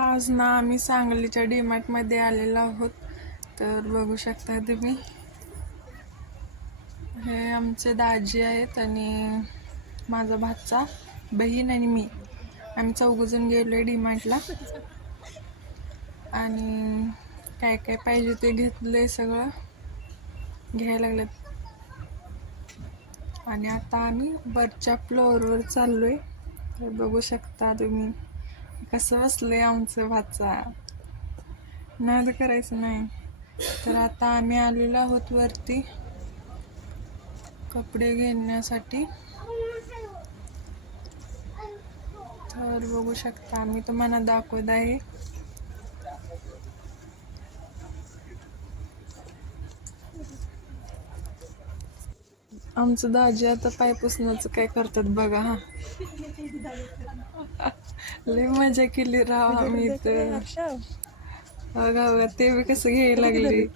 आज ना आम्ही सांगलीच्या डीमार्टमध्ये आलेलो आहोत. तर बघू शकता तुम्ही, हे आमचे दाजी आहेत आणि माझा भाचा, बहीण आणि मी. आम्ही चौघजण गेलो डीमार्टला आणि काय काय पाहिजे ते घेतलंय, सगळं घ्यायला लागलेत. आणि आता आम्ही वरच्या फ्लोअरवर चाललोय. तर बघू शकता तुम्ही कसं बसलंय आमचं भाचा, नाद करायचं नाही. तर आता आम्ही आलेलो आहोत वरती कपडे घेण्यासाठी. तर बघू शकता, मी तुम्हाला दाखवत आहे. आमचं दाजी आता पाय पुसण्याचं काय करतात बघा. हा, लय मजा केली राव आम्ही तर. बघा बघा ते बी कसं घ्यायला लागले,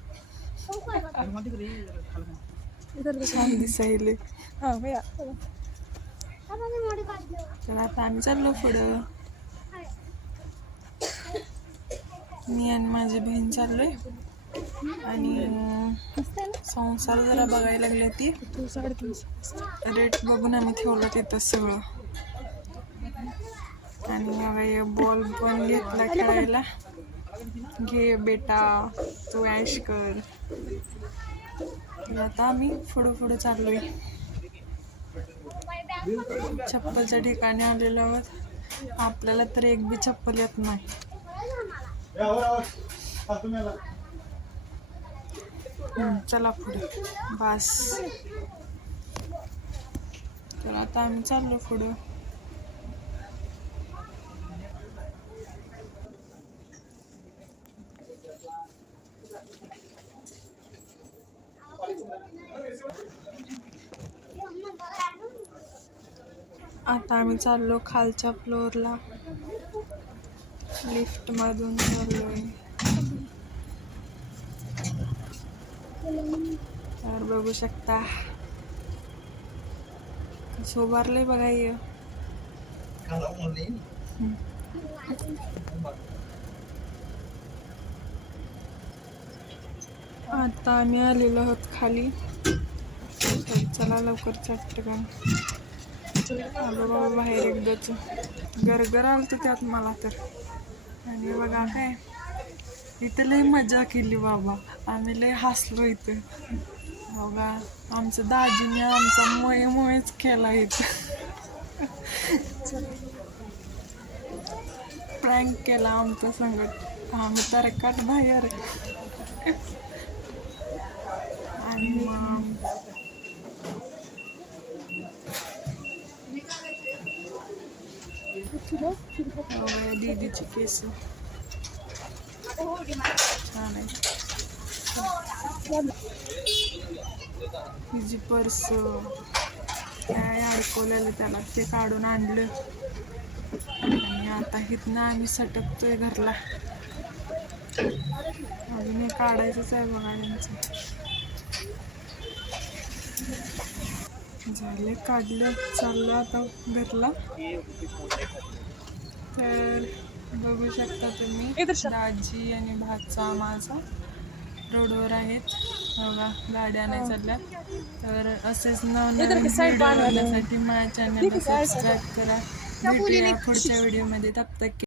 छान दिसायले. तर आता आम्ही चाललो पुढं. मी आणि माझी बहीण चाललोय आणि संसार जरा बघायला लागले. ती रेट बघून आम्ही ठेवलं तिथं सगळं. आणि बघा बॉल पण घेतला खेळायला. घे बेटा, तू ऐश कर. आता आम्ही पुढं चाललोय. चप्पलच्या ठिकाणी आलेलो आहोत. आपल्याला तर एक बी चप्पल येत नाही. चला पुढे बस. तर आता आम्ही चाललो पुढं. आता आम्ही चाललो खालच्या फ्लोअरला, लिफ्ट मधून चाललोय. तर बघू शकता कसं उभारलंय बघा. ये आता आम्ही आलेलो आहोत खाली. चला लवकर चटकन. आलो बाबा बाहेर एकदाच. गरगर आलतं त्यात मला तर. आणि बघा काय इथं लय मजा केली बाबा, आम्ही लय हसलो इथं. बघा आमचं दाजीने आमचा मोयच केला इथं. प्रँक केला आमच्या संगत. आम्ही तर कट बाहेर. आणि मग दीदीची केस छान आहे. हिची पर्स काय अडकवलेलं त्याला, ते काढून आणलं. आणि आता इथनं आम्ही सटकतोय घरला. अजून हे काढायचंच आहे बघा यांचं. झाले काढलं, चाललं आता घरला. तर बघू शकता तुम्ही, दाजी आणि भाचा माझा रोडवर आहेत. बघा गाड्या नाही चालल्या. तर असेच नवनवीन व्हिडिओ बघण्यासाठी माझ्या चॅनलला सबस्क्राईब करा. भेटूया पुढच्या व्हिडिओमध्ये. तब तक